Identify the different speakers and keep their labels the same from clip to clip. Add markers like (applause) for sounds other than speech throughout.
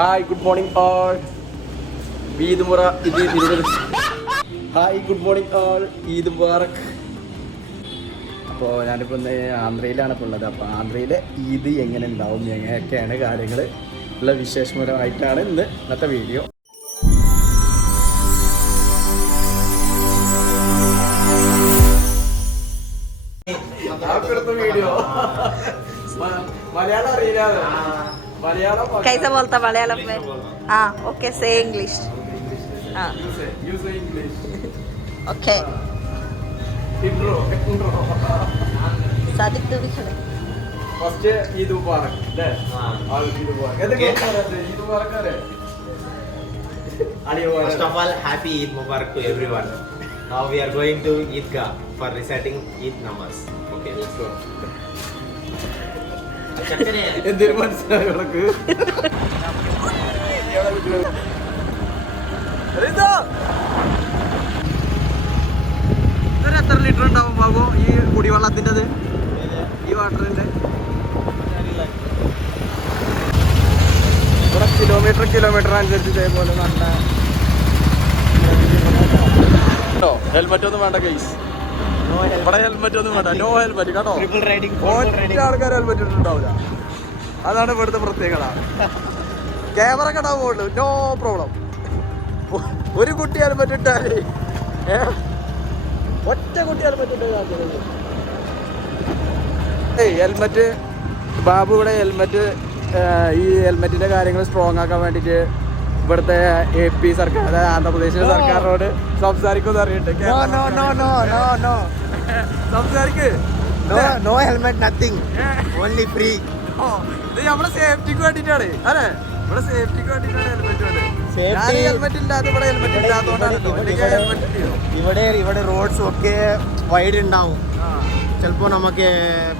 Speaker 1: Hi good morning all Eid മുറ ഇത് hi good morning all Eid Mubarak അപ്പോൾ ഞാനിപ്പോൾ ഇന്ന് ആന്ധ്രയിലാണ് ഇപ്പോൾ ഉള്ളത്. അപ്പോൾ ആന്ധ്രയിലെ ഈദ് എങ്ങനെ ഉണ്ടാവും എങ്ങനെയൊക്കെയാണ് കാര്യങ്ങൾ ഉള്ള വിശേഷപരമായിട്ടാണ് ഇന്ന് ഇന്നത്തെ വീഡിയോ. വീഡിയോ മലയാളം അറിയില്ല
Speaker 2: कैसा बोलता मलयालम में हाँ ओके से इंग्लिश हाँ ओके सादिक तो भी खड़े
Speaker 1: फर्स्ट ईद मुबारक दे हां और ईद मुबारक ये देखो ईद मुबारक करे अरे
Speaker 3: first of all happy Eid Mubarak to everyone now we are going to Eidgah for reciting Eid namaz okay let's go
Speaker 1: എന്തൊരു മനസ്സിലായി ഉനക്ക് ഇതൊരു എത്ര ലിറ്റർ ഉണ്ടാവും ബാബു? ഈ കുടിവെള്ളത്തിന്റെത് ഈ വാട്ടറിന്റെ ഇവിടെ കിലോമീറ്റർ കിലോമീറ്റർ അനുസരിച്ച് ഇതേപോലെ നല്ല ഹെൽമറ്റ് ഒന്നും വേണ്ട കേസ് ഇവിടെ ഹെൽമെറ്റ് ഒന്നും വേണ്ട. നോ ഹെൽമെറ്റ് കേട്ടോ? ഒറ്റ ആൾക്കാർ ഹെൽമെറ്റ് ഇട്ടുണ്ടാവില്ല അതാണ് ഇവിടുത്തെ പ്രത്യേകത. ക്യാമറ കണ്ടാ പോകുള്ളൂ നോ പ്രോബ്ലം ഒരു കുട്ടി ഹെൽമെറ്റ് ഇട്ടാൽ ഏ? ഒറ്റ കുട്ടി ഹെൽമെറ്റ് ഇട്ടാൽ ഏയ് ഹെൽമെറ്റ് ബാബു ഇവിടെ ഹെൽമെറ്റ് ഈ ഹെൽമെറ്റിന്റെ കാര്യങ്ങൾ സ്ട്രോങ് ആക്കാൻ വേണ്ടിയിട്ട് ഇവിടുത്തെ എ പി സർക്കാർ അതായത് ആന്ധ്രാപ്രദേശിലെ സർക്കാരിനോട് സംസാരിക്കുമെന്ന് അറിയട്ടെ. സംസാരിക്ക്.
Speaker 3: No no helmet, nothing. Only free.
Speaker 1: ഓ, ഇത് നമ്മുടെ സേഫ്റ്റിക്ക് വേണ്ടിട്ടാണ്. അല്ലേ? ഇവിടെ സേഫ്റ്റിക്ക് വേണ്ടിട്ടാണ് ഹെൽമെറ്റ് വേണ്ടത്. ഹെൽമെറ്റ് ഇല്ലാത്ത ഇവിടെ ഹെൽമെറ്റ് ഇല്ലാത്തതുകൊണ്ടാണ് ഹെൽമെറ്റ്
Speaker 3: ഇവിടെ ഇവിടെ റോഡ്സ് ഒക്കെ വൈഡ് ഉണ്ടാവും. ചിലപ്പോൾ നമുക്ക്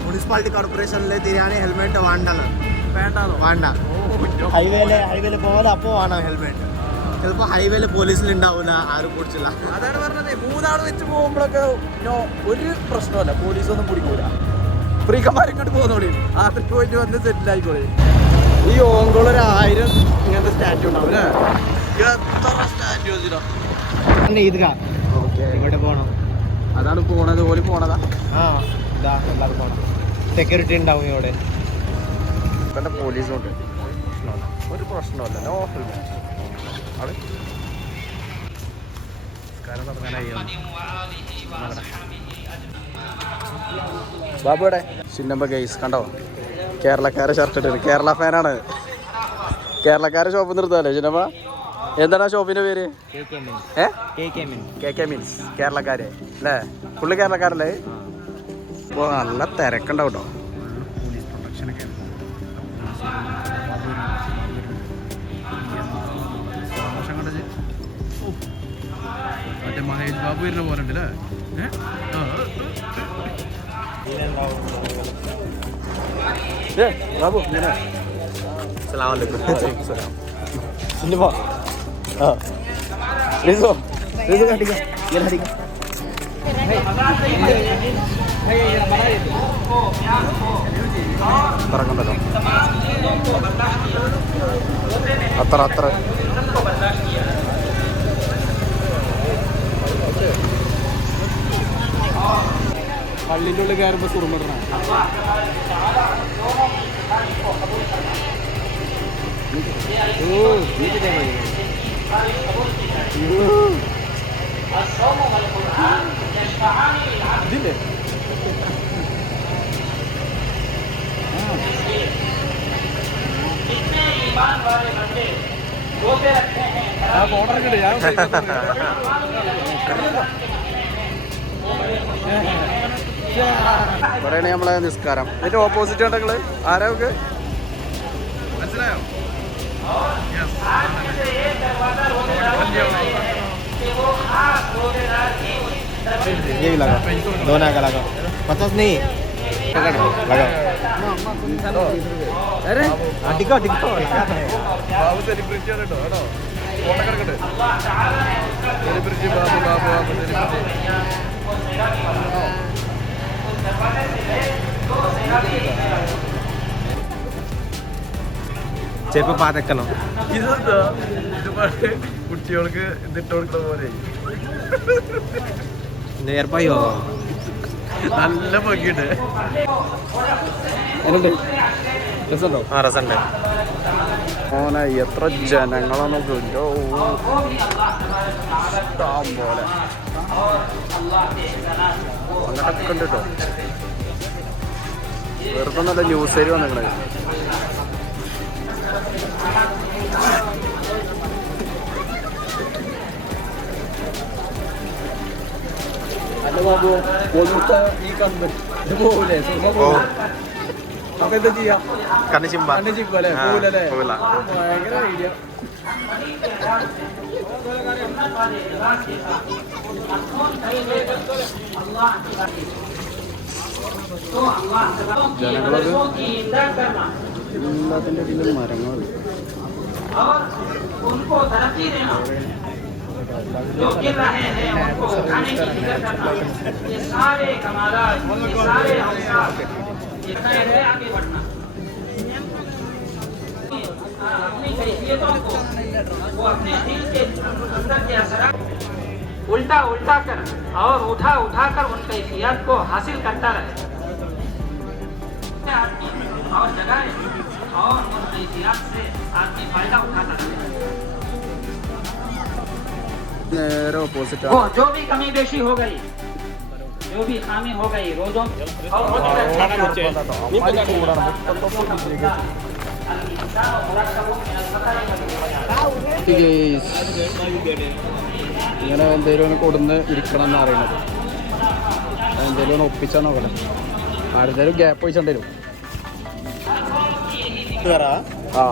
Speaker 3: മുനിസിപ്പാലിറ്റി കോർപ്പറേഷനിൽ തിരിയാൻ ഹെൽമെറ്റ് വേണ്ടല്ലോ വേണ്ട.
Speaker 1: ഓ,
Speaker 3: ഹൈവേയിൽ ഹൈവേൽ പോലെ അപ്പോൾ വേണം ഹെൽമെറ്റ് ചിലപ്പോൾ ഹൈവേല പോലീസിൽ ഉണ്ടാവില്ല ആരും കുടിച്ചില്ല
Speaker 1: അതാണ് പറഞ്ഞത്. മൂന്നാൾ വെച്ച് പോകുമ്പോഴൊക്കെ നോ ഒരു പ്രശ്നമല്ല പോലീസൊന്നും പിടിക്കൂല. ഫ്രീക്കന്മാർ ഇങ്ങോട്ട് പോകുന്നോളി ആദ്യം പോയിട്ട് വന്ന് സെറ്റിൽ ആയിക്കോളി. ഈ ഓങ്കോൾ ഒരു ആയിരം ഇങ്ങനത്തെ സ്റ്റാച്ചു ഉണ്ടാവും. അല്ലേ എത്ര
Speaker 3: പോകണം
Speaker 1: അതാണ് പോണത്. ഓൽ പോണതാ.
Speaker 3: ആ ഇതാ എല്ലാവരും പോണം. സെക്യൂരിറ്റി ഉണ്ടാവും ഇവിടെ.
Speaker 1: പോലീസും പോലീസുണ്ട് ഒരു പ്രശ്നമല്ല നോ ഹെൽമെറ്റ് ആൾ തുടങ്ങാനായി ബാബുടെ ചിന്നമ്പ ഗൈസ് കണ്ടോ കേരളക്കാരെ ഷർട്ട് ഇട്ടിട്ട് കേരള ഫാനാണ് കേരളക്കാരെ ഷോപ്പ് നിർത്താല്ലേ ചിന്നമ്മ എന്താണ് ആ ഷോപ്പിന്റെ പേര് ഏ കെ കെ മീൻസ് കേരളക്കാര് അല്ലേ പുള്ളി കേരളക്കാരല്ലേ ഇപ്പോൾ നല്ല തിരക്കുണ്ടാവും കേട്ടോ പോലീസ് മറ്റേ മഹേഷ് ബാബു വരുന്ന പോലെ ഉണ്ട് അല്ലേ ബാബു ഇങ്ങനെ സിനിമ ആ റിസോ റിസോ കാട്ടിക്ക ഇങ്ങനെ കാട്ടിക്ക ഇറങ്ങണ്ടല്ലോ അത്ര അത്ര പള്ളിന്റെ ഉള്ളിൽ കയറുമ്പോൾ സുറുമിടണം ഇതില്ലേ ഉണ്ട് ഞാൻ (laughs) ഇവിടെയാണ് നമ്മളെ നിസ്കാരം ഇതിന്റെ ഓപ്പോസിറ്റ് ഉണ്ടെങ്കിൽ ആരാ നമുക്ക് മനസ്സിലായോ
Speaker 3: ये भी लगा दोनों का लगा पचास नहीं लगा
Speaker 1: अरे
Speaker 3: हाँ टिको टिको
Speaker 1: ബാബു സെലിബ്രിറ്റി ആണ് കേട്ടോ കേട്ടോ ഫോട്ടോ കിടക്കട്ടെ സെലിബ്രിറ്റി ബാബു ബാബു ബാബു സെലിബ്രിറ്റി
Speaker 3: ചിലപ്പോൾ പതക്കണം
Speaker 1: ഇതെന്താ? ഇത് പണ്ട് കുട്ടികൾക്ക് ഇതിട്ട് കൊടുക്കുന്ന പോലെ.
Speaker 3: നേർപ്പായോ?
Speaker 1: നല്ല ഭംഗിയുണ്ട്. രസമുണ്ടോ?
Speaker 3: ആ രസമുണ്ട്.
Speaker 1: ഓനെ എത്ര ജനങ്ങളാണ് നോക്കില്ലോ ഇഷ്ടം പോലെ. അങ്ങോട്ടൊക്കെ ഉണ്ട് കേട്ടോ വെറുതെ നല്ല ന്യൂസ് വരി വന്നിക്കണേ അല്ല ബാബു പോലത്തെ ഈ കമ്പ്. ഇത് പോകൂലേ? നമുക്ക് എന്താ ചെയ്യാം?
Speaker 3: കണ്ണ് ചിമ്പ.
Speaker 1: കണ്ടു ചിക്കുമല്ലേ
Speaker 3: ആ,
Speaker 1: പോകൂലല്ലേ
Speaker 3: പോകില്ല.
Speaker 1: ഭയങ്കര ഐഡിയ. എല്ലാത്തിൻ്റെ ഇടയിലും മരങ്ങൾ
Speaker 4: उनको तरक्की देना जो गिर रहे हैं उनको उठाने की फिक्र करना ये सारे कमालात ये सारे अवसर ये तय है आगे बढ़ना अपनी कैफियतों को वो अपने दिल के अंदर के असर उल्टा उल्टा कर और उठा उठा कर उन कैफियत को हासिल करता रहे। और जगह और उन कैफियत से आदमी फ़ायदा उठाता रहे। जो भी कमी बेशी हो गई जो भी खामी हो गई रोजों और
Speaker 1: ഇങ്ങനെ എന്തെങ്കിലും കൊടുന്ന് ഇരിക്കണം എന്ന് അറിയണത് എന്തെങ്കിലും ഒന്ന് ഒപ്പിച്ചാൽ നോക്കണം. ആരുന്നേലും ഗ്യാപ്പ് വെച്ചിട്ട് വരും. ആ.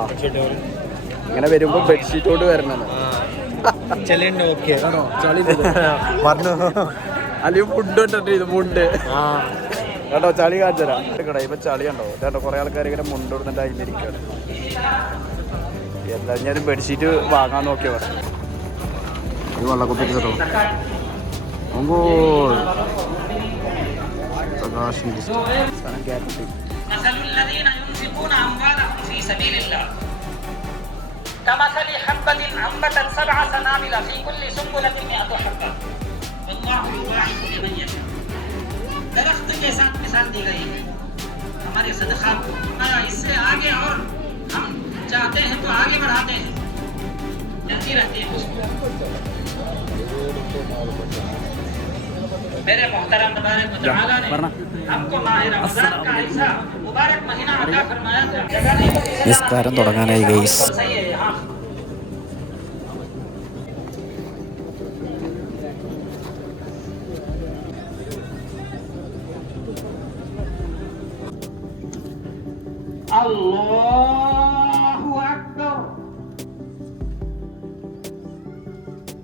Speaker 1: ഇങ്ങനെ വരുമ്പോ ബെഡ്ഷീറ്റോട് വരണം അല്ലെങ്കിൽ ഫുഡ് കണ്ടിട്ട് ഇത് മുണ്ട് കേട്ടോ ചളി കാണിച്ചരാ ഇപ്പൊ ചളി ഉണ്ടോ കേട്ടോ കുറെ ആൾക്കാർ ഇങ്ങനെ മുണ്ട് കൊടുത്തിട്ട് അതിലിരിക്കാണ് എന്താ ഞാൻ ബെഡ്ഷീറ്റ് വാങ്ങാൻ നോക്കിയ?
Speaker 4: أموالهم في سبيل الله كمثل حبة أنبتت سبع سنابل في كل سنبلة مئة حبة والله يضاعف لمن يشاء दरख्त के साथ मिसाल दी गई है हमारे सदका को हमारा इससे आगे और हम चाहते हैं तो आगे बढ़ाते हैं चलती रहती है उसको मेरे मोहतरम तबारक व तआला ने
Speaker 1: वरना?
Speaker 4: हमको माह रमजान का ऐसा मुबारक महीना अता फरमाया था जगाने को किसी
Speaker 5: നിസ്കാരം തുടങ്ങാനായി ഗൈസ്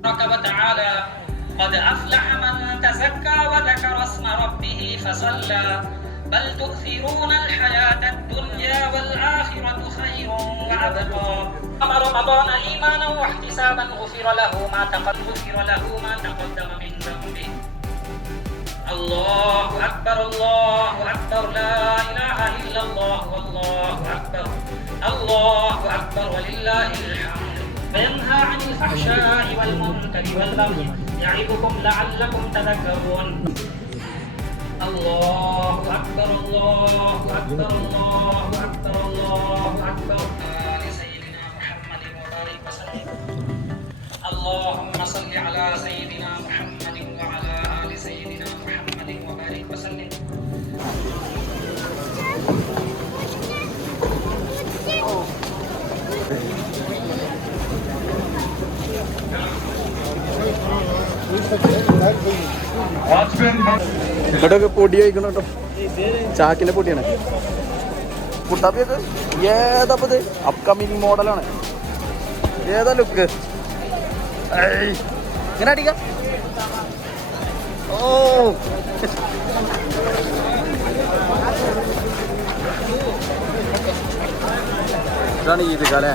Speaker 4: ركب تعالى قد أفلح من تزكى وذكر اسم ربه فصلى. بل تؤثرون الحياة الدنيا والآخرة خير وأبقى. أما رمضان إيمانا واحتسابا غفر له ما تقد غفر له ما تقدم من ذنبه. الله أكبر الله أكبر لا إله إلا الله والله أكبر. الله أكبر ولله الحمد. وينهى عن الفحشاء والمنكر والبغي يعظكم لعلكم تذكرون الله أكبر الله أكبر الله أكبر الله أكبر آل سيدنا محمد وبارك وسلم اللهم صل على سيدنا محمد
Speaker 1: ഇങ്ങോട്ടൊക്കെ പൊടി കഴിക്കണം കേട്ടോ. ചാക്കിന്റെ പൊടിയാണ്. കുട്ടാപ്പിയൊക്കെ ഏതാപ്പത് അപ്കമിങ് മോഡലാണ് ഏതാ ലുക്ക് ഇങ്ങനെ അടിക്കാം. ഓ. ഇതാണ് ഈദ് അല്ലേ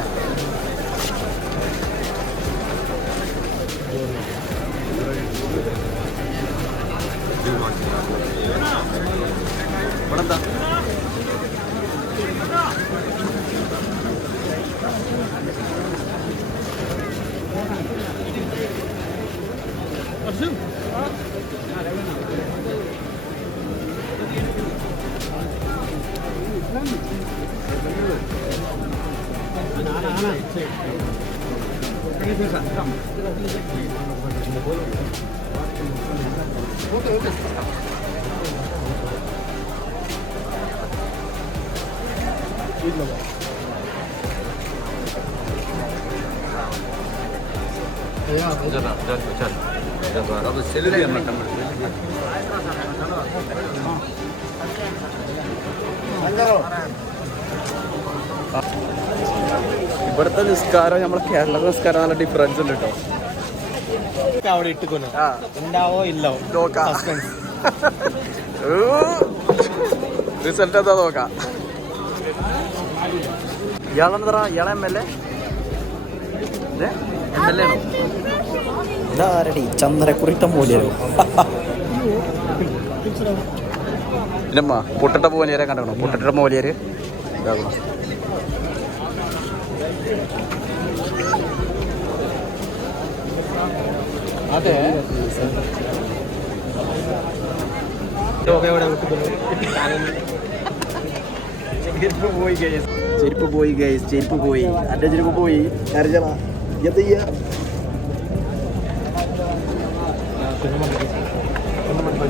Speaker 1: ഇവിടെ എന്താ ഇവിടുത്തെ നിസ്കാരം നമ്മളെ കേരള നിസ്കാരം നല്ല ഡിഫറൻസ് ഉണ്ട് കേട്ടോ
Speaker 3: അവിടെ ഇട്ടുക്കുന്നു ഉണ്ടാവോ ഇല്ലോ
Speaker 1: നോക്കാം. റിസൾട്ട് (laughs) എന്താ നോക്കാം? ഇയാളെന്താ ഇയാളെ M L A M L A ആണോ?
Speaker 5: ഇതാരടി ചന്ദ്രക്കുറിട്ട
Speaker 1: പിന്നമ്മ പൊട്ടിട്ട മോലിയരെ കണ്ടോ പൊട്ടിട്ട മോലിയര് ഇതാകണം
Speaker 3: അതെ.
Speaker 1: പോയി ഗൈസ് ചെരുപ്പ് പോയി ഗൈസ് ചെരുപ്പ് പോയി. എന്റെ ചെരുപ്പ് പോയി. കരച്ചള എന്ത് ചെയ്യാ.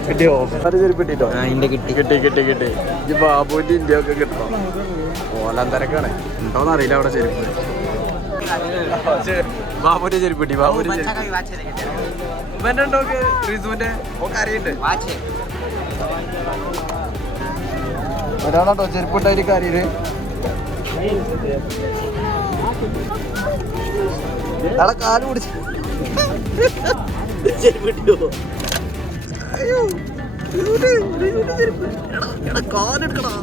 Speaker 1: കിട്ടിയോ? അത് ചെരുപ്പ് കിട്ടിട്ടോ?
Speaker 5: അതിന്റെ കിട്ടി.
Speaker 1: കിട്ടി കിട്ടി കിട്ടി. ബാബുവിന്റെ ഇന്ത്യ ഒക്കെ കിട്ടണം. ഓലാൻ തിരക്കാണ്. ഉണ്ടോന്ന് അറിയില്ല അവിടെ ചെരുപ്പ്. ബാബുവിന്റെ ചെരുപ്പ് കിട്ടി ബാബുവിന്റെ ഇവന്റെ ഉണ്ടോ റിസുവിന്റെ ഒക്കെ അറിയണ്ട് ഒരാളാട്ടോ ചെരുപ്പ് ഉണ്ടായിരിക്കും കാര്യര് അയാളെ കാൽ പിടിച്ച്. ചെരുപ്പ് അയ്യോ ചെരുപ്പ്. എടാ എടാ കാലെടുക്കടാ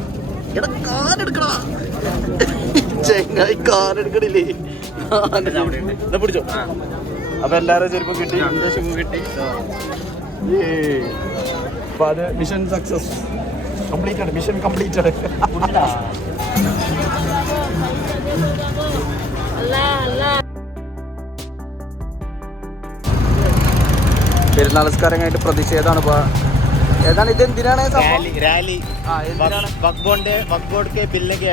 Speaker 1: എടാ കാലെടുക്കടാ ചെങ്ങായി കാലെടുക്കണില്ലേ എന്നാ പിടിച്ചോ. അപ്പൊ എല്ലാരും ചെരുപ്പ് കിട്ടി. ഷൂ കിട്ടി. അപ്പൊ അത് മിഷൻ സക്സസ് കംപ്ലീറ്റ് ആണ്. മിഷൻ കംപ്ലീറ്റ് പെരുന്നാളസ്കാരം കഴിഞ്ഞിട്ട് പ്രതിഷേധമാണ് ഇപ്പൊ. ഏതാണ് ഇത് എന്തിനാണ്
Speaker 3: റാലി റാലി. വക്ബോണ്ട് വക്ബോർഡ് കെ ബില്ല് കെ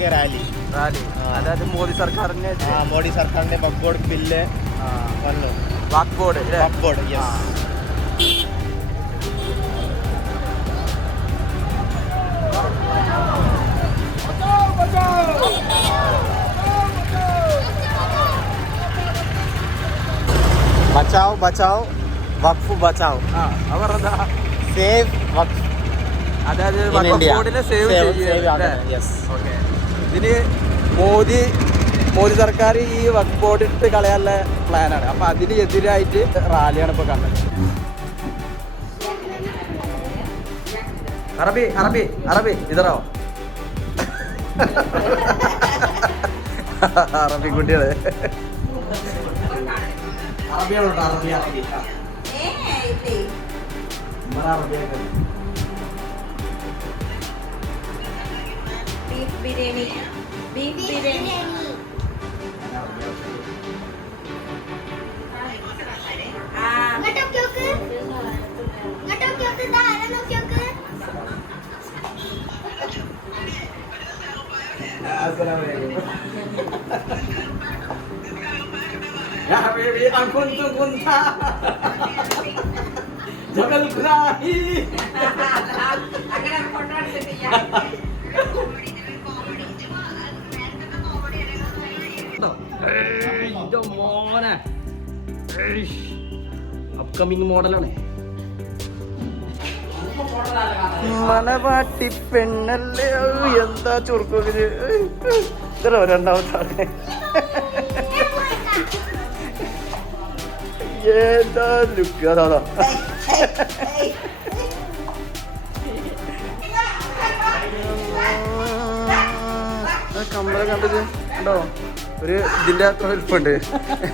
Speaker 3: കെ റാലി.
Speaker 1: റാലി. അതായത് മോദി സർക്കാരിന്റെ
Speaker 3: മോദി സർക്കാരിന്റെ വക്ബോർഡ് ബില്ല് വന്നു. വക്ബോർഡ് വക്ബോർഡ് യെസ് ബച്ചാവ്
Speaker 1: ബച്ചാവ് വഖഫ് ബച്ചാവ്
Speaker 3: സേവ് വഖഫ്
Speaker 1: അതായത് വഖഫ് സേവ് ഇതിന് മോദി മോദി സർക്കാർ ഈ വഖഫ് ബോർഡ് ഇട്ട് കളയാനുള്ള പ്ലാനാണ്. അപ്പൊ അതിനെതിരായിട്ട് റാലിയാണ് ഇപ്പൊ കണ്ടത്. അറബി അറബി അറബി ഇതറോ? (laughs) അറബി കുട്ടികളെ. അറബിയാണോ അറബി അറബി അറബിയൊക്കെ
Speaker 2: ബീഫ് ബിരിയാണി. ബീഫ് ബിരിയാണി. ആ (laughs) (laughs)
Speaker 6: ഇങ്ങോട്ടൊക്കെ നോക്ക്. ഇങ്ങോട്ടൊക്കെ നോക്ക്. ദാ ആരാ നോക്കി നോക്ക്.
Speaker 1: يا حبيبي أن كنت كنت جبل إبراهيم
Speaker 2: അങ്ങനെ ഫോട്ടോ എടുത്തിട്ട്
Speaker 1: മോനെ അപ്കമിങ് മോഡലാണ് മലവാട്ടി പെണ്ണല്ലേ ഔ, എന്താ ചുരുക്കൊക്കെ ഇതോ രണ്ടാമത്തെ ലുക്ക് അതാ കമ്പളം കണ്ടത് ഉണ്ടോ? ഒരു ഇതിന്റെ അത്ര വലിപ്പുണ്ട്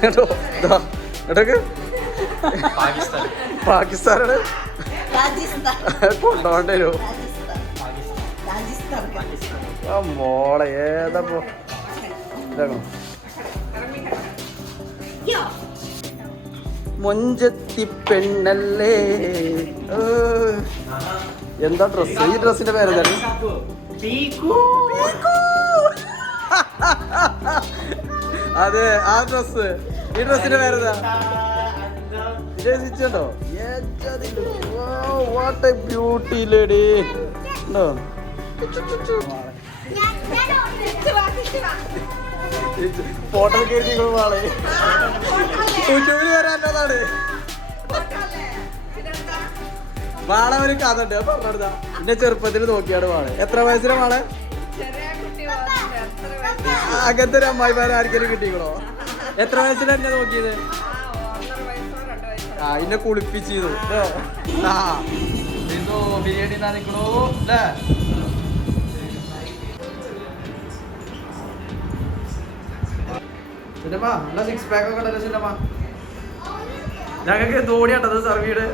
Speaker 1: കേട്ടോ ഇതാ കേട്ടോക്ക് പാകിസ്ഥാനാണ്. ആ മോളെ ഏതാ പോ ഇതാണോ? മൊഞ്ചത്തി പെണ്ണല്ലേ. എന്താ ഡ്രസ് ഈ ഡ്രസ്സിന്റെ പേരെന്താണ്. (laughs) അതെ ആ ഡ്രസ് ഈ ഡ്രസ്സിന്റെ പേരെന്താ രസിച്ചുണ്ടോ വാട്ട് എ ബ്യൂട്ടി ലേഡി ഉണ്ടോ? ഫോട്ടോ വാളെ യൂട്യൂബിൽ വരാനുള്ളതാണ്. വാള ഒരു കഥ ഉണ്ട് പറഞ്ഞെടുത്താ. എന്റെ ചെറുപ്പത്തിൽ നോക്കിയാണ് വാൾ. എത്ര വയസ്സിലെ വാൾ? അങ്ങനത്തെ ഒരു അമ്മായിമാരെ ആർക്കെങ്കിലും കിട്ടിക്കണോ? എത്ര വയസ്സിലാണ് എന്നെ നോക്കിയത്? ആ എന്നെ കുളിപ്പിച്ചിരുന്നു. ആ. ബിരിയാണി നല്ല സിക്സ് പാക്ക് ഒക്കെ ഉണ്ടല്ലോ സിനിമ ഞങ്ങൾക്ക് ധോണിയാട്ടത് സർവീട്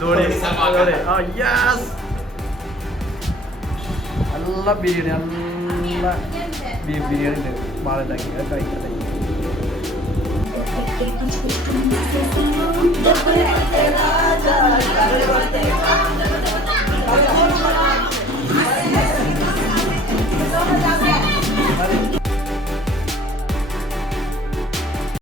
Speaker 1: ധോണി. യെസ് നല്ല ബിരിയാണി നല്ല ബീഫ് ബിരിയാണി ഉണ്ട്. വാളുണ്ടാക്കി അത് കഴിക്കട്ടെ
Speaker 6: you.